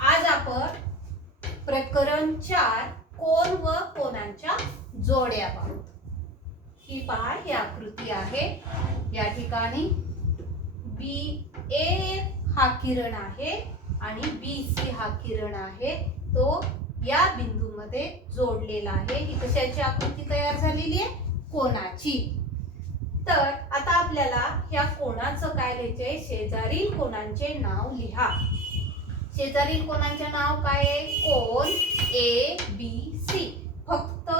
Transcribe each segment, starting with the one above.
आज आपण प्रकरण 4 कोन व कोनांच्या जोड्या पाहू। ही पहा, ही आकृती आहे। या ठिकाणी BA हा किरण आहे आणि BC हा किरण आहे, तो या बिंदूमध्ये जोडलेला आहे। ही कशाची आकृती तयार झालेली आहे? कोनाची। तर आता आपल्याला या कोनाचं काय लिहायचंय? शेजारील कोनांचे नाव लिहा। शेजारील कोनांचे नाव काय आहे? कोन ABC। फक्त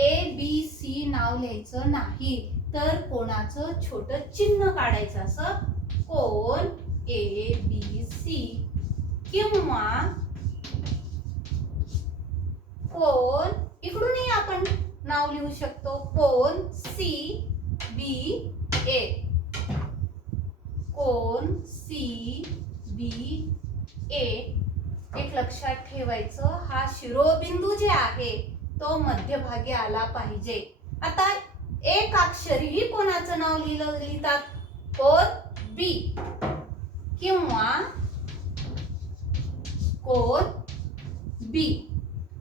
ABC नाव लिहायचं नाही, तर कोनाचं छोटं चिन्ह काढायचं, असं कोन ABC किंवा कोन, इकडूनही आपण नाव लिहू शकतो, कोन CBA। कोन CBA एक लक्षात ठेवायचं, हा शिरोबिंदू जे आहे तो मध्यभागी आला पाहिजे। आता एक अक्षरीही कोणाचं नाव लिहितात, कोन B किंवा कोन B।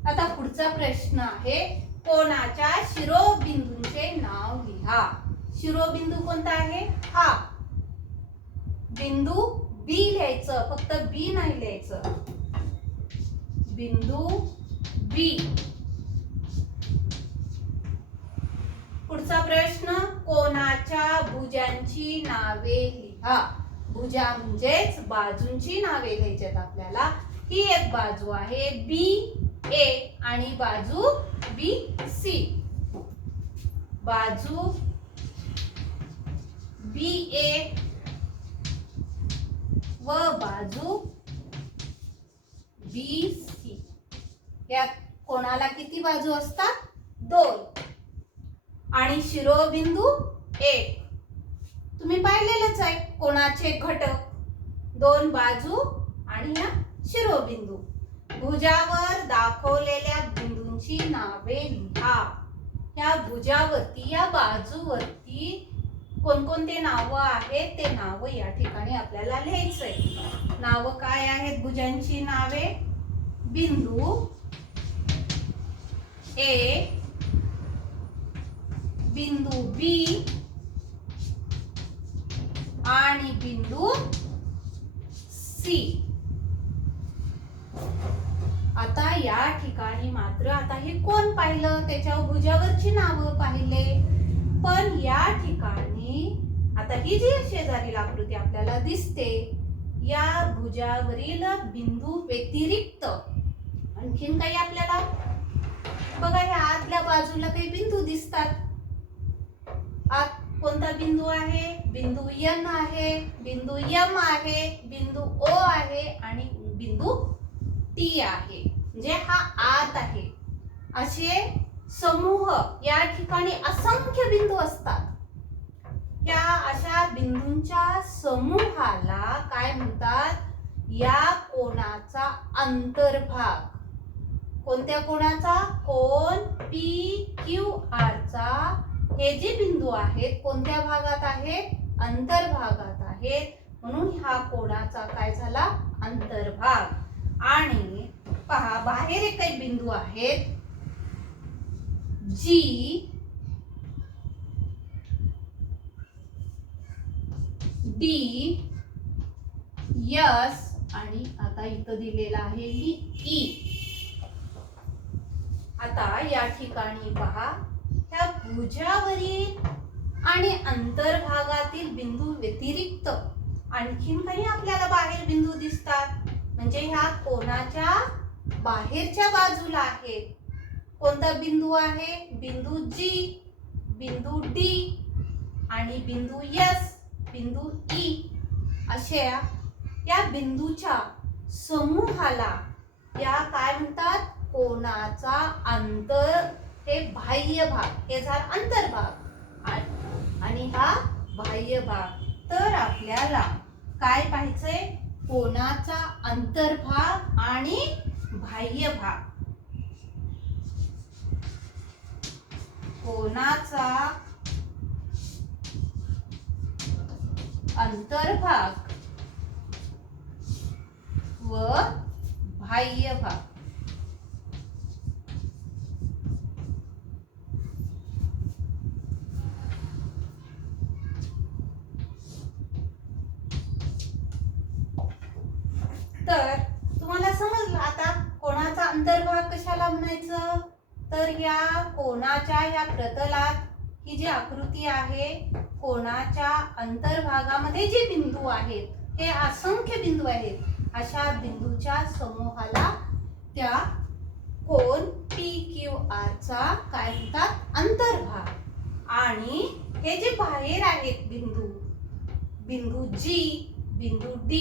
आता पुढचा प्रश्न आहे, कोणाच्या शिरोबिंदूंचे नाव लिहा। शिरोबिंदू कोणता आहे? हा बिंदू B लिहायचं, फक्त B नाही लिहायचं, बिंदू B। पुढचा प्रश्न, कोणाच्या भुजांची नावे लिहा। भुजा म्हणजेच बाजूंची नावे लिहायची आहेत आपल्याला। ही एक बाजू आहे BA आणि बाजू BC। बाजू BA व बाजू BC, या कोणाला किती बाजू असतात? 2। आणि शिरोबिंदू 1। तुम्ही पाहिलेलंच आहे, कोणाचे घटक 2 बाजू आणि या शिरोबिंदू। भुजावर दाखवलेल्या बिंदूंची नावे लिहा। या भुजावरती, या बाजूवरती कोणकोणते नाव आहेत ते नाव या ठिकाणी आपल्याला लिहायचंय। नाव काय आहेत भुजांची नावे? बिंदू A, बिंदू B आणि बिंदू C। आता या ठिकाणी मात्र, आता हे कोण पाहिलं, त्याच्यावर भुजावरची नावं पाहिले, पण या ठिकाणी आता ही जी शेजारील आकृती आपल्याला दिसते, या भुजावरील बिंदू व्यतिरिक्त आणखीन काही आपल्याला बघा, ह्या आतल्या बाजूला काही बिंदू दिसतात। आत कोणता बिंदू आहे? बिंदू N आहे, बिंदू M आहे, बिंदू O आहे आणि बिंदू T आहे, म्हणजे हा आत आहे। असे समूह, या ठिकाणी असंख्य बिंदू असतात। या अशा बिंदूंच्या समूहाला काय म्हणतात? या कोनाचा अंतर्भाग। कोणत्या कोनाचा? कोन PQR चा हे जे बिंदू आहेत कोणत्या भागात आहेत? अंतर्भागात आहेत, म्हणून हा कोनाचा काय झाला? अंतर्भाग। आणि पहा, बाहेर एक काही बिंदू आहेत G, D, S आणि आता इथं दिलेला आहे E। आता या ठिकाणी पहा, ह्या भुजावरील आणि अंतर्भागातील बिंदू व्यतिरिक्त आणखीन काही आपल्याला बाहेर बिंदू दिसतात, म्हणजे ह्या कोनाच्या बाहेरच्या बाजूला आहेत। कोणता बिंदू आहे? बिंदू G, बिंदू D आणि बिंदू S, बिंदू E। अशा या बिंदूच्या समूहाला या काय म्हणतात? कोनाचा अंतर, हे बाह्य भाग, हे झाला अंतर्भाग आणि हा बाह्य भाग। तर आपल्याला काय पाहिजे? कोनाचा अंतर्भाग आणि बाह्य भाग। कोनाचा अंतर्भाग व बाह्य भाग. तर तुम्हाला समजलं आता कोणाचा अंतर्भाग कशाला म्हणायचं. तर या कोणाच्या या प्रतलात ही जी आकृती आहे, कोणाच्या अंतर्भागामध्ये जे बिंदू आहेत, हे असंख्य बिंदू आहेत, अशा बिंदूच्या समूहाला त्या कोन PQR चा काय म्हणतात, अंतर्भाग. आणि हे जे बाहेर आहेत बिंदू, बिंदू G, बिंदू D,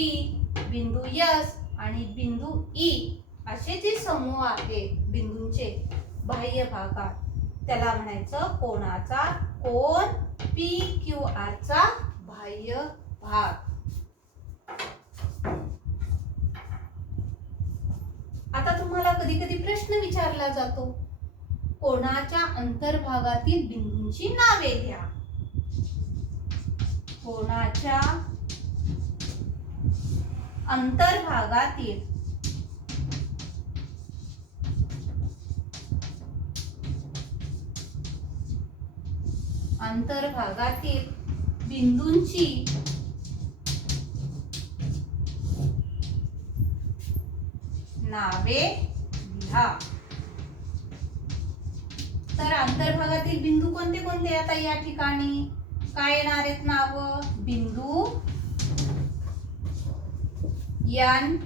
बिंदू S आणि बिंदू E, असे जे समूह आहेत बिंदूंचे बाह्य भागात, त्याला म्हणायचं कोणाचा, कोन PQR चा बाह्य भाग. आता तुम्हाला कधी कधी प्रश्न विचारला जातो, कोणाच्या अंतर्भागातील बिंदूंची नावे द्या. कोणाच्या अंतर्भागातील बिंदूंची नावे लिहा. तर अंतर्भागातील बिंदू कोणते कोणते, आता या ठिकाणी काय येणार आहेत नाव, बिंदू N.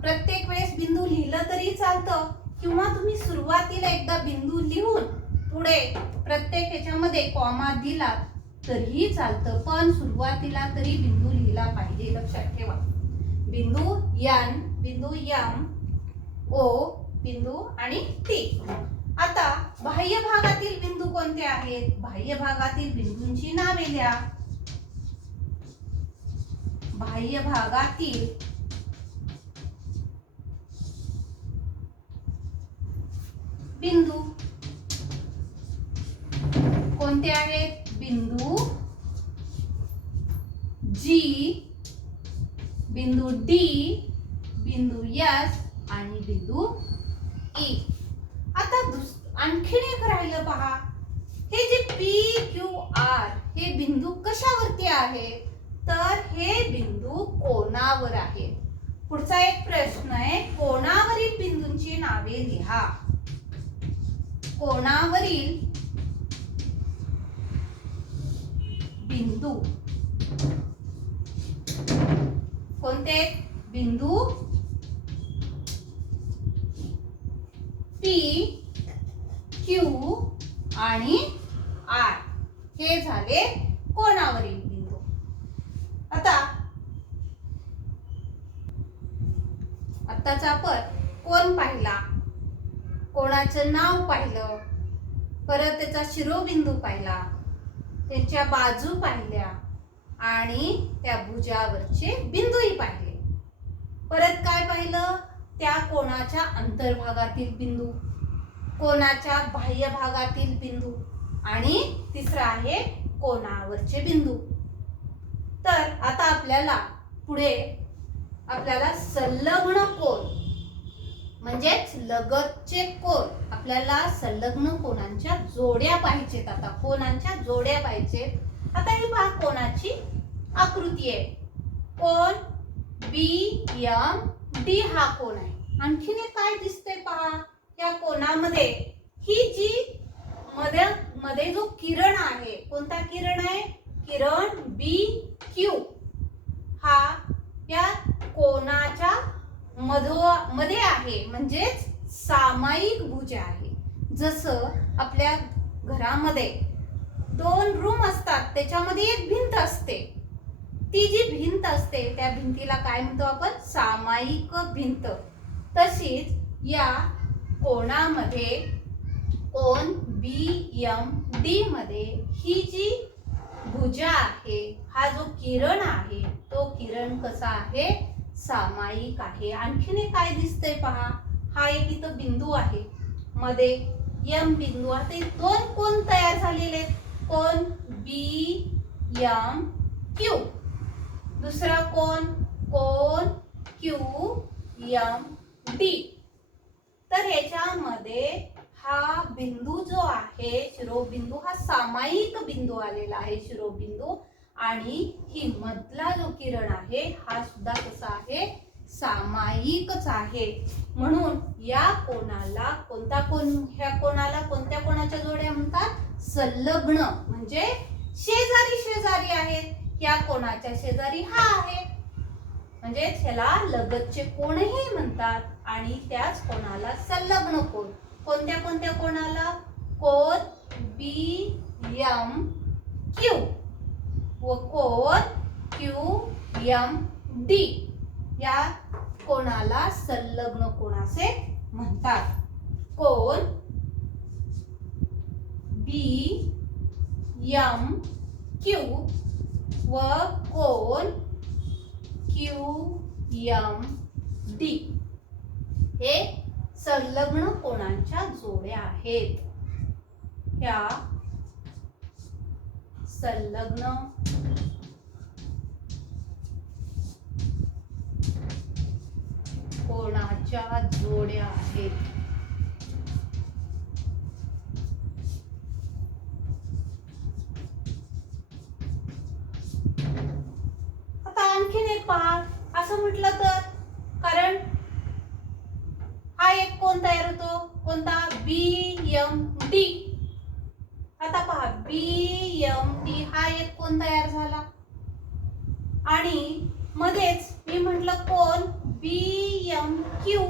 प्रत्येक वेळेस बिंदू लिहिलं तरी चालतं, किंवा तुम्ही सुरुवातीला एकदा बिंदू लिहून पुढे प्रत्येक ह्याच्यामध्ये कॉमा दिला तरीही चालतं, पण सुरुवातीला तरी बिंदू लिहिला पाहिजे, लक्षात ठेवा. बिंदू N, बिंदू M, O, बिंदू आणि T. आता बाह्य भागातील बिंदू कोणते आहेत, बाह्य भागातील बिंदूंची नावे लिहा. बाह्य भागातील बिंदू कोणते आहेत, बिंदू G, बिंदू D, बिंदू S आणि बिंदू E. आता आणखीन एक राहिलं पहा, हे जे PQR हे बिंदू कशावरती आहेत, तर हे बिंदू कोनावर आहेत. पुढचा एक प्रश्न आहे, कोनावरील बिंदूंची नावे लिहा. कोनावरील बिंदू कोणते, बिंदू P, Q आणि R हे झाले कोनावरील बिंदू. आता आत्ताच आपण कोन पाहिला, कोणाचं नाव पाहिलं, परत त्याचा शिरोबिंदू पाहिला, त्यांच्या बाजू पाहिल्या आणि त्या भुजावरचे बिंदूही पाहिले. परत काय पाहिलं, त्या कोणाच्या अंतर्भागातील बिंदू, कोणाच्या बाह्य भागातील बिंदू आणि तिसरा आहे कोनावरचे बिंदू. तर आता आपल्याला पुढे संलग्न कोन म्हणजेच लगतचे कोन, आपल्याला संलग्न कोनांच्या जोड्या पाहिजेत. आता कोनांच्या जोड्या पाहिजेत. आता ही पहा कोनाची आकृती आहे, कोन BMD हा कोन आहे. आणखीन एक काय दिसतंय पहा, या कोनामध्ये ही जी मध्ये जो किरण आहे, कोणता किरण आहे, किरण BQ हा या कोनाच्या मध्ये आहे, म्हणजेच सामायिक भुजा आहे. जसं आपल्या घरामध्ये 2 रूम असतात, त्याच्यामध्ये एक भिंत असते, ती जी भिंत असते त्या भिंतीला काय म्हणतो आपण, सामायिक भिंत. तशीच या कोनामध्ये, कोन BMD मध्ये ही जी भुजा आहे, हा जो किरण आहे, तो किरण कसा आहे, सामायिक आहे. आणखीन एक काय दिसतंय पहा, हा एक इथं बिंदू आहे, मध्ये M बिंदू. आता 2 कोन तयार झालेले आहेत, कोन BMQ, दुसरा कोन क्यू एम डी. तर याच्यामध्ये हा बिंदू जो आहे शिरोबिंदू हा सामायिक बिंदू आलेला आहे शिरोबिंदू. आणि ही मधला जो किरण आहे हा सुद्धा कसा आहे सामायिकच आहे. म्हणून या कोणाला कोणता कोण ह्या कोणाला कोणत्या कोणाच्या जोड्या म्हणतात संलग्न म्हणजे शेजारी शेजारी आहेत. या कोणाच्या शेजारी हा आहे म्हणजे ह्याला लगतचे कोणही म्हणतात. आणि त्याच कोणाला संलग्न कोण. कोणत्या कोणत्या कोणाला कोण बी एम क्यू व कोण क्यू एम डी या कोणाला संलग्न कोण असे म्हणतात. कोण बी एम क्यू व कोण क्यू एम डी हे संलग्न कोणांच्या जोड्या आहेत. ह्या संलग्न कोणाच्या जोड्या आहेत. आता आणखीन एक पहा. असं म्हटलं तर कारण हा एक कोण तयार होतो कोणता बी एम डी. आता पहा बी एम डी हा एक कोण तयार झाला. आणि मध्येच मी म्हटलं कोण बी एम क्यू.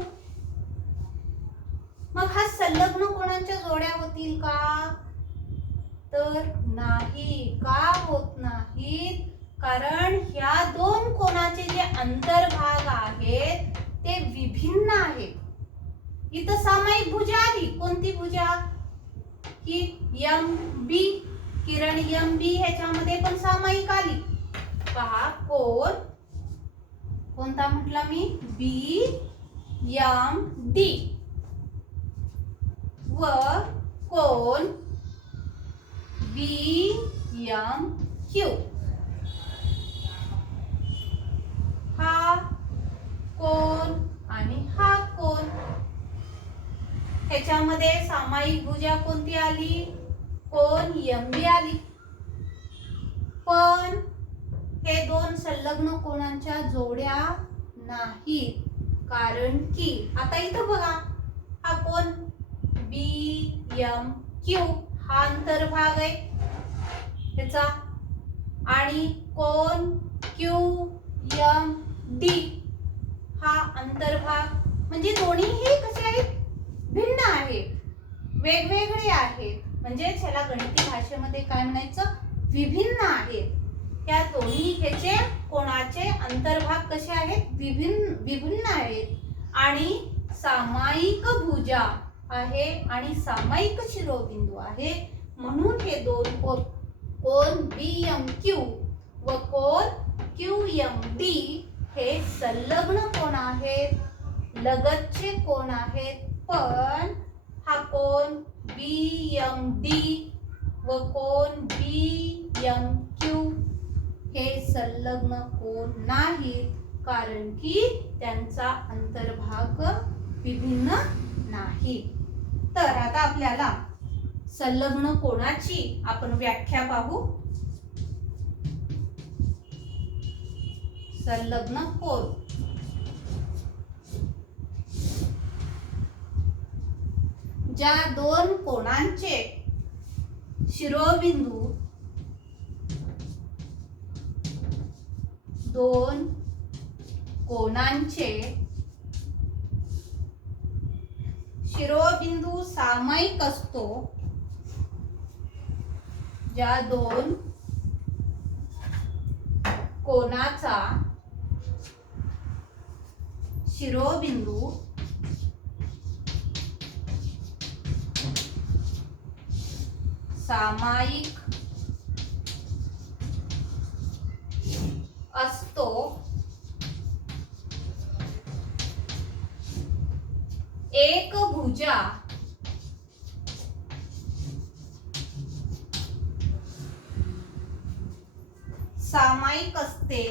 मग हा संलग्न कोणाच्या जोड्या होतील का तर नाही. का होत नाहीत कारण ह्या दोन कोणाचे जे अंतर्भाग आहेत ते विभिन्न आहेत. इथं सामायिक भुजा आली. कोणती भुजा ही एम बी किरण एम बी ह्याच्यामध्ये पण सामायिक आली. पहा कोण कोणता म्हटला मी बी एम डी व कोण बी एम क्यू. हा कोण आणि हा कोण ह्याच्यामध्ये सामायिक भुजा कोणती आली कोण एम बी आली. पण हे दोन संलग्न कोणांच्या जोड्या नाहीत कारण की आता इथं बघा हा कोण बी एम क्यू हा अंतर्भाग आहे ह्याचा. आणि कोण क्यू एम डी हा अंतर्भाग म्हणजे दोन्हीही कसे आहेत भिन्न आहेत वेगवेगळे आहेत. म्हणजे ह्याला गणिती भाषेमध्ये काय म्हणायचं विभिन्न आहेत. त्या दोन्ही ह्याचे कोणाचे अंतर्भाग कसे आहेत विभिन्न आहेत. आणि सामायिक भुजा आहे आणि सामायिक शिरोबिंदू आहे. म्हणून हे दोन कोण बी एम क्यू व कोण क्यू एम डी हे संलग्न कोण आहेत लगतचे कोण आहेत. पण हा कोण बी एम डी व कोण बी एम क्यू हे संलग्न कोण नाहीत कारण की त्यांचा अंतर्भाग विभिन्न नाही. तर आता आपल्याला संलग्न कोणाची आपण व्याख्या पाहू. संलग्न कोण ज्या दोन कोणांचे शिरोबिंदू दोन कोणांचे शिरोबिंदू सामायिक असतो. ज्या दोन कोणाचा शिरोबिंदू सामायिक असतो एक भुजा सामायिक असते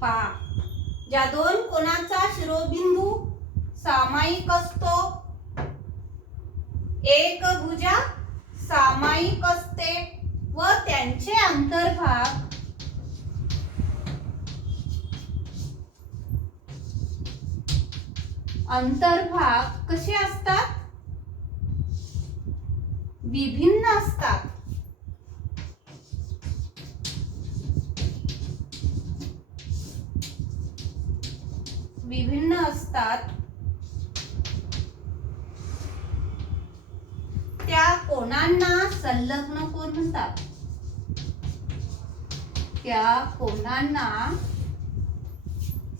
पहा, ज्या दोन कोणाचा शिरोबिंदू सामायिक असतो, एक भुजा सामायिक असते व त्यांचे अंतर्भाग कसे असतात? विभिन्न असतात. विभिन्न असतात. त्या कोणांना संलग्न कोन म्हणतात. त्या कोणांना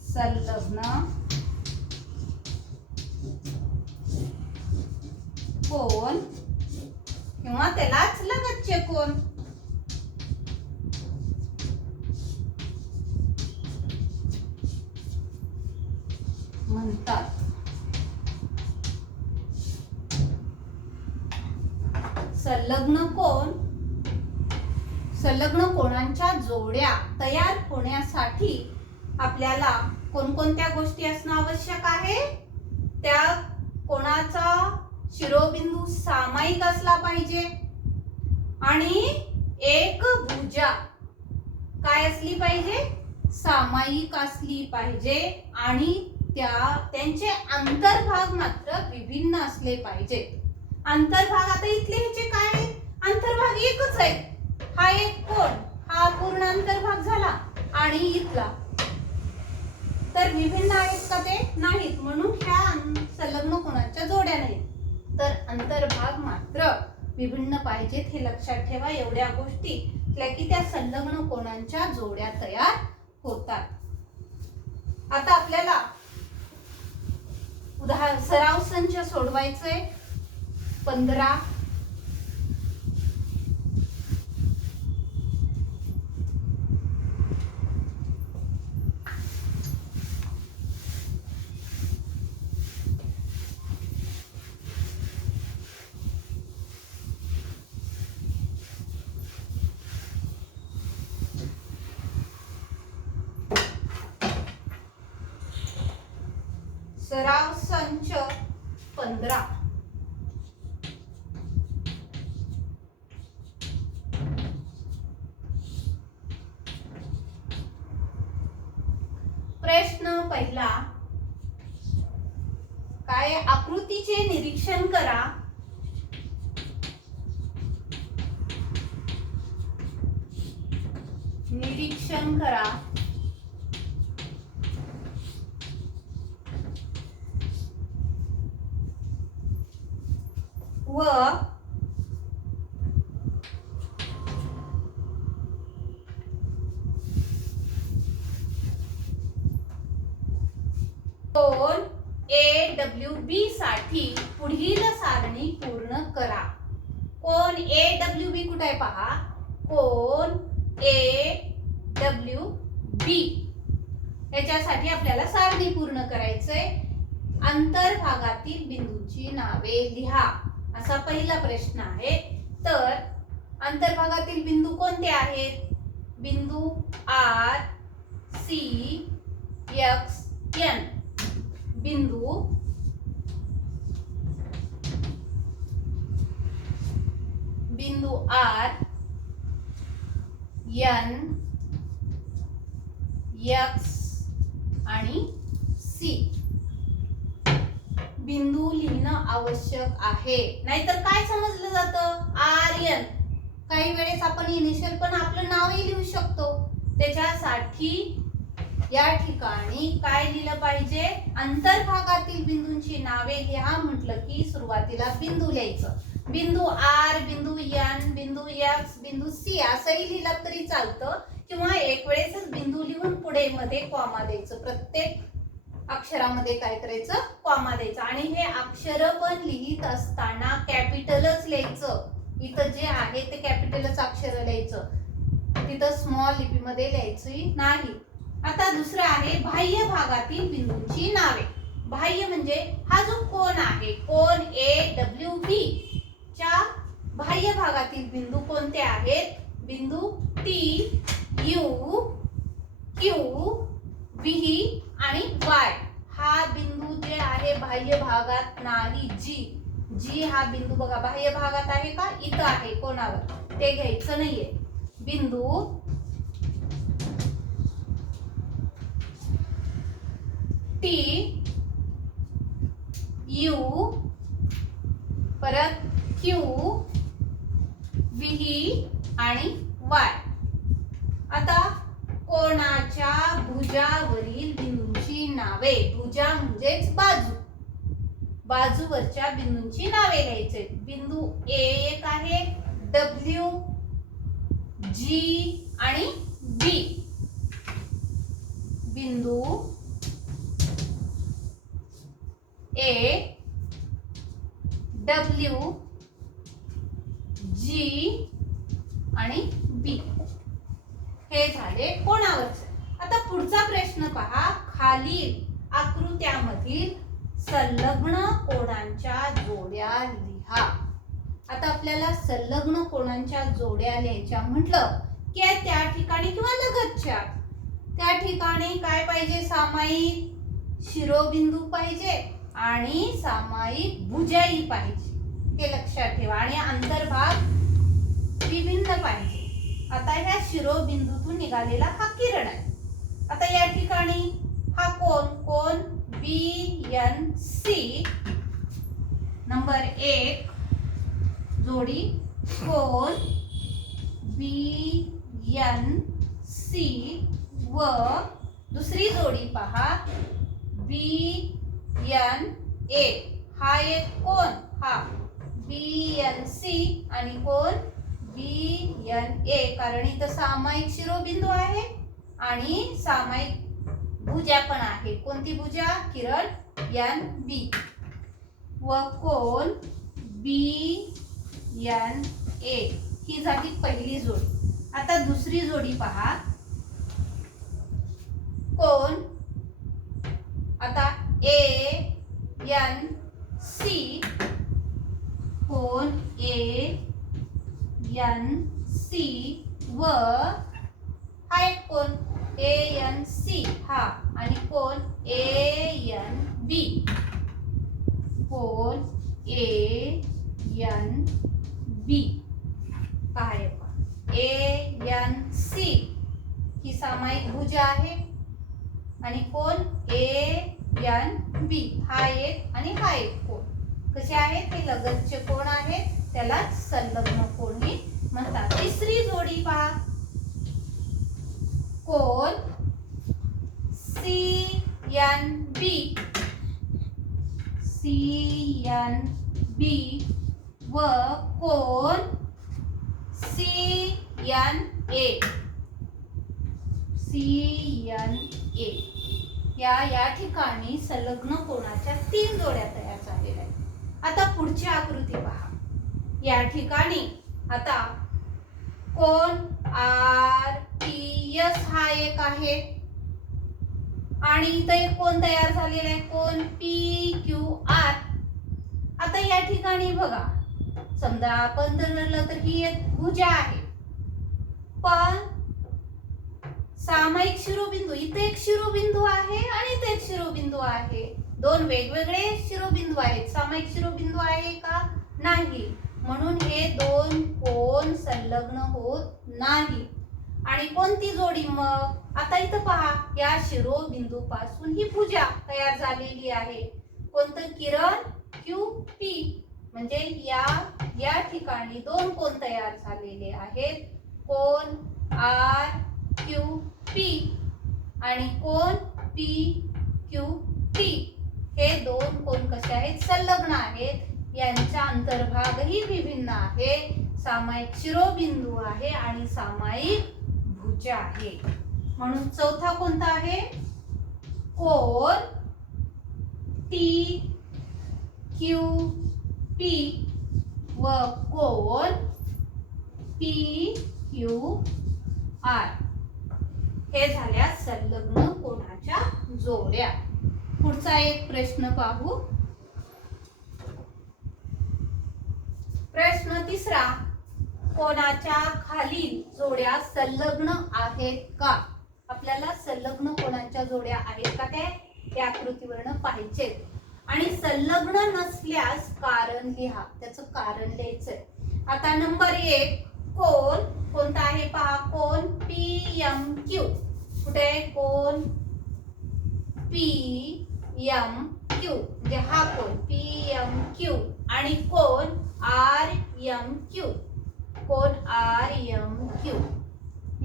संलग्न कोन किंवा त्यालाच लगतचे कोन म्हणतात. संलग्न कोणांच्या जोड्या तयार होण्यासाठी आपल्याला कोणकोणत्या गोष्टी असणं आवश्यक आहे? त्या कोणाचा शिरोबिंदू सामायिक असला पाहिजे आणि एक भुजा काय असली पाहिजे? सामायिक असली पाहिजे आणि त्यांचे अंतर्भाग मात्र विभिन्न असले पाहिजे. अंतर्भाग आता इथले ह्याचे काय आहेत? अंतर्भाग एकच आहे. हा एक कोण, हा पूर्ण अंतर्भाग झाला आणि इथला तर विभिन्न आहेत का? ते नाहीत. म्हणून ह्या संलग्न कोणाच्या जोड्या नाहीत. तर अंतर्भाग मात्र विभिन्न पाहिजेत हे लक्षात ठेवा. एवढ्या गोष्टी की त्या संलग्न कोणांच्या जोड्या तयार होतात. आता आपल्याला सराव संच सोडवायचंय 15. सराव संच 15. प्रश्न पहिला काय? आकृतीचे निरीक्षण करा. निरीक्षण करा व कोन AWB साठी पुढील सारणी पूर्ण करा. कोन AWB कुठे आहे पहा. कोन AWB याच्यासाठी आपल्याला सारणी पूर्ण करायचंय. अंतर्भागातील बिंदूंची नावे लिहा असा पहिला प्रश्न आहे. तर अंतर्भागातील बिंदू कोणते आहेत? बिंदू R, C, X, N. बिंदू R, N, X आणि C. बिंदू लिहिणं आवश्यक आहे. नाहीतर काय समजलं जातं? RN. काही वेळेस आपण इनिशियल पण आपलं नावही लिहू शकतो. त्याच्यासाठी या ठिकाणी काय लिहिलं पाहिजे? अंतर्भागातील बिंदूंची नावे लिहा म्हटलं की सुरुवातीला बिंदू लिहायचं. बिंदू R, बिंदू N, बिंदू X, बिंदू C असंही लिहिलं तरी चालतं किंवा एक वेळेसच बिंदू लिहून पुढे मध्ये कॉमा द्यायचं. प्रत्येक अक्षरामध्ये काय करायचं? कॉमा द्यायचं. आणि हे अक्षर पण लिहित असताना कॅपिटलच लिहायचं. इथं जे आहे ते कॅपिटलच अक्षर लिहायचं. तिथं स्मॉल लिपीमध्ये लिहायची नाही. आता दुसरं आहे बाह्य भागातील बिंदूंची नावे. बाह्य म्हणजे हा जो कोन आहे, कोन AWB च्या बाह्य भागातील बिंदू कोणते आहेत? बिंदू T, U, Q, जी हा बिंदू बघा बाह्य भागात आहे का, इथं आहे कोणावर, ते घ्यायचं नाहीये. बिंदू टी यू परत क्यू व्ही आणि वाय. आता कोणाच्या भुजावरील बिंदूंची नावे, भुजा म्हणजेच बाजू, बाजूवरच्या बिंदूंची नावे लिहायचे. बिंदू ए एक आहे, डब्ल्यू, जी आणि बी. बिंदू ए, डब्ल्यू, जी आणि बी हे झाले कोणावरचे. आता पुढचा प्रश्न पहा, खालील आकृत्यामधील संलग्न कोणांच्या जोड्या लिहा. आता आपल्याला संलग्न कोणांच्या जोड्या लिहायच्या म्हटलं की त्या ठिकाणी किंवा लगतच्या त्या ठिकाणी काय पाहिजे, सामायिक शिरोबिंदू पाहिजे आणि सामायिक भुजाही पाहिजे, हे लक्षात ठेवा. आणि अंतर्भाग विभिन्न पाहिजे. आता ह्या शिरोबिंदूतून निघालेला हा किरण आहे. आता या ठिकाणी हा कोण बी एन सी नंबर 1 जोडी, कोन बी एन सी व दुसरी जोडी पहा बी एन ए. हा एक कोन, हा बी एन सी आणि कोन बी एन ए, कारण इथं सामायिक शिरोबिंदू आहे आणि सामायिक भुजा पण आहे. कोणती भुजा, किरण एन बी व कोन बी एन ए. ही झाली पहिली जोडी. आता दुसरी जोडी पहा, कोन आता A N C, cone A N C व हा एक कोन ए एन सी हा आणि कोन A N B, cone A N बी. पहा ए एन सी ही सामायिक भुजा आहे आणि कोन ए एन बी हा एक आणि हा एक कोन कसे आहेत, हे लगतचे कोण आहेत, त्याला संलग्न कोणही म्हणतात. तिसरी जोडी पहा, कोन C N B, C N B व कोन C N A, C N A. या ठिकाणी संलग्न कोणाच्या 3 जोड्या तयार झालेल्या आहेत. आता पुढची आकृती पहा. या ठिकाणी आता कोन आर टी एस हा एक आहे आणि इथं एक कोन तयार झालेला आहे, कोन पी क्यू आर. आता या ठिकाणी बघा, समजा आपण धरलं तर ही एक भुजा आहे, पण सामायिक शिरोबिंदू इथे एक शिरोबिंदू आहे आणि इथे एक शिरोबिंदू आहे. दोन वेगवेगळे शिरोबिंदू आहेत. सामायिक शिरोबिंदू आहे का, नाही. म्हणून हे दोन कोन संलग्न होत नाही. आणि कोणती जोडी मग, आता इथं पहा, या शिरोबिंदू पासून ही भुजा तयार झालेली आहे. कोणतं, किरण क्यू पी. म्हणजे या ठिकाणी दोन कोन तयार झालेले आहेत, कोन आर क्यू पी आणि कोन पी क्यू टी. हे दोन कोन कसे आहेत, संलग्न आहेत. यांचा अंतर्भागही विभिन्न आहे. सामायिक शिरोबिंदू आहे आणि सामायिक भुजा आहे. म्हणून चौथा कोणता आहे, कोन टी क्यू पी व कोन पी क्यू आर. हे झाल्या संलग्न कोनाच्या जोड्या. पुढचा एक प्रश्न पाहू. प्रश्न तिसरा, कोनाच्या खालील जोड्या संलग्न आहेत का. आपल्याला संलग्न कोनाच्या जोड्या आहेत का त्या आकृतीवरून पाहिजेत. आणि संलग्न नसल्यास कारण लिहा. त्याचं कारण लिहायचंय. आता नंबर 1 कोन कोणता आहे पहा. कोन PMQ. कुठे आहे कोन PMQ म्हणजे हा कोन PMQ आणि कोन RMQ. कोन RMQ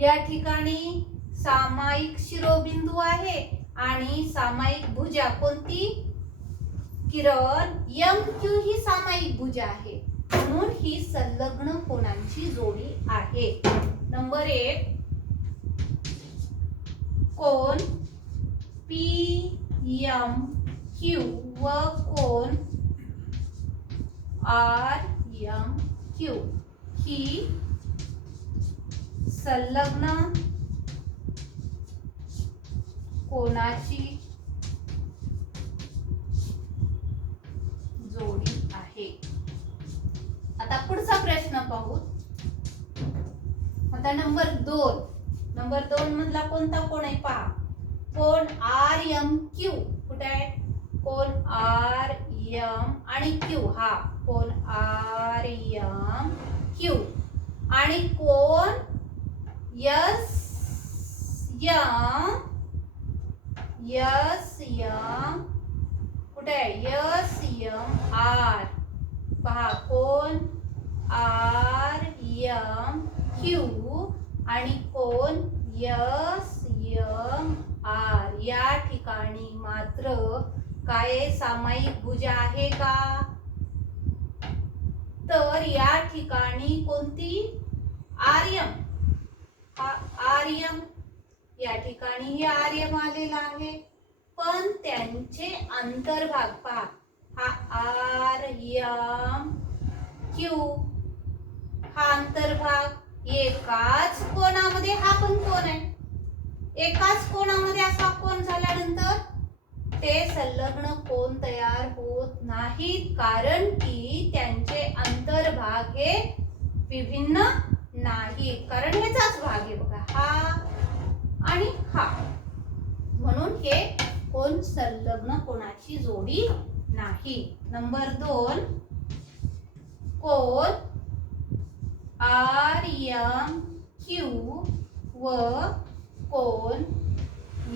या ठिकाणी सामायिक शिरोबिंदू आहे आणि सामायिक भुजा कोणती किरण MQ ही सामायिक भुजा आहे. म्हणून ही संलग्न कोनांची जोडी आहे. नंबर 1 कोन PMQ व कोन RMQ ही संलग्न कोनाची जोडी आहे. आता पुढचा प्रश्न पाहू. आता नंबर 2 मधला कोणता कोण आहे पहा. कोन RMQ. कुठे आहे कोन RM आणि Q. हा कोन RMQ आणि कोन SM कुठे आहे SMR. पहा कोन RMQ आणि कोन SMR या ठिकाणी मात्र काय सामायिक भुजा आहे का. तर या ठिकाणी कोणती आर्यम. हा आर्यम या ठिकाणी हे आर्यम आलेला आहे. पण त्यांचे अंतर्भाग पहा. हा RMQ हा अंतर्भाग एकाच कोणामध्ये. हा पण कोण आहे. एकाच कोणामध्ये असा कोण झाल्यानंतर ते संलग्न कोन तयार होत नाहीत. कारण की त्यांचे अंतर्भाग हे विभिन्न नाहीत. कारण ह्याचाच भाग आहे बघा हा आणि हा. म्हणून हे कोन संलग्न कोनाची जोडी नाही. नंबर 2 कोन RMQ व कोन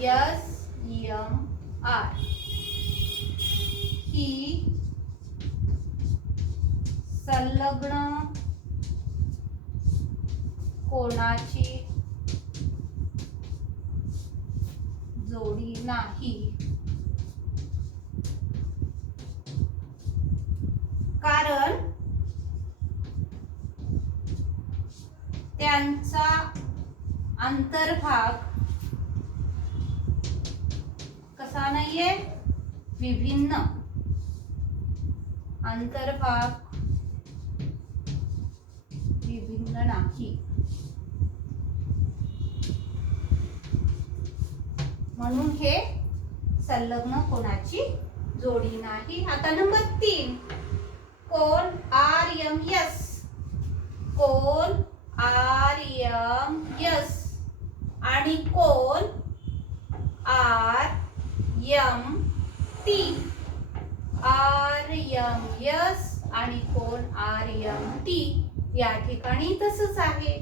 SMR ही संलग्न कोनाची जोडी नाही. कारण त्यांचा अंतर्भाग कसा नाहीये विभिन्न. अंतर्भाग विभिन्न नाही. म्हणून हे संलग्न कोनाची जोडी नाही. आता नंबर 3 कोन RMS. कोन RMS आणि कोन RMT. RMS आणि कोन RMT या ठिकाणी तसंच आहे.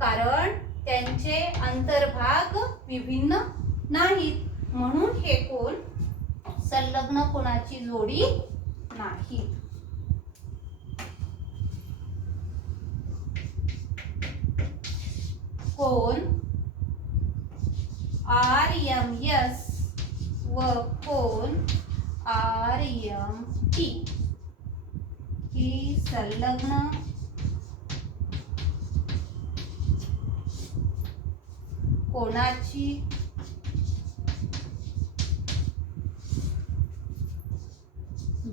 कारण त्यांचे अंतर्भाग विभिन्न नाहीत. म्हणून हे कोन संलग्न कोनाची जोडी नाही. कोन RMS व कोन RMT ही संलग्न कोनाची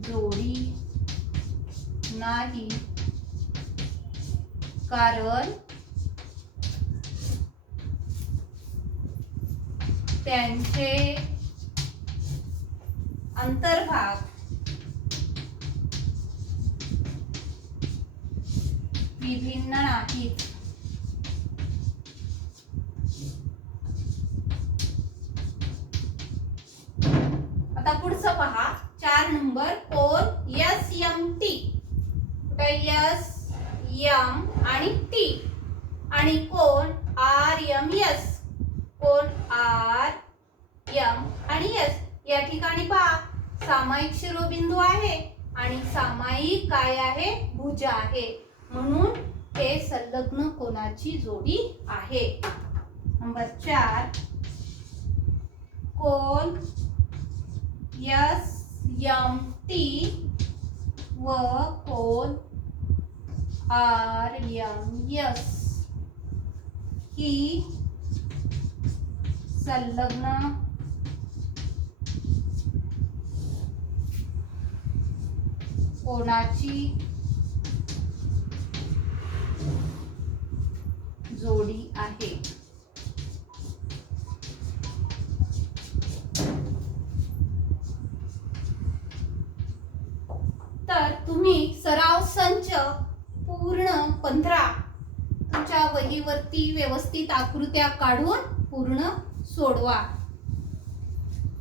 जोडी नाही. कारण त्यांचे अंतर्भाग विभिन्न नाहीत. आता पुढचं पहा. 4 4 नंबर कोण S M T, S M आणि टी, आणि कोण आर एम एस, कोण आर एम आणि एस. या ठिकाणी पहा सामायिक शिरोबिंदू आहे आणि सामायिक काय आहे भुजा आहे, म्हणून हे संलग्न कोनाची जोडी आहे. नंबर 4 कोण एस एम टी व कोण आर एम एस ही संलग्न कोनाची जोडी आहे. तर तुम्ही सराव संच पूर्ण 15 तुमच्या वहीवरती व्यवस्थित आकृत्या काढून पूर्ण सोडवा.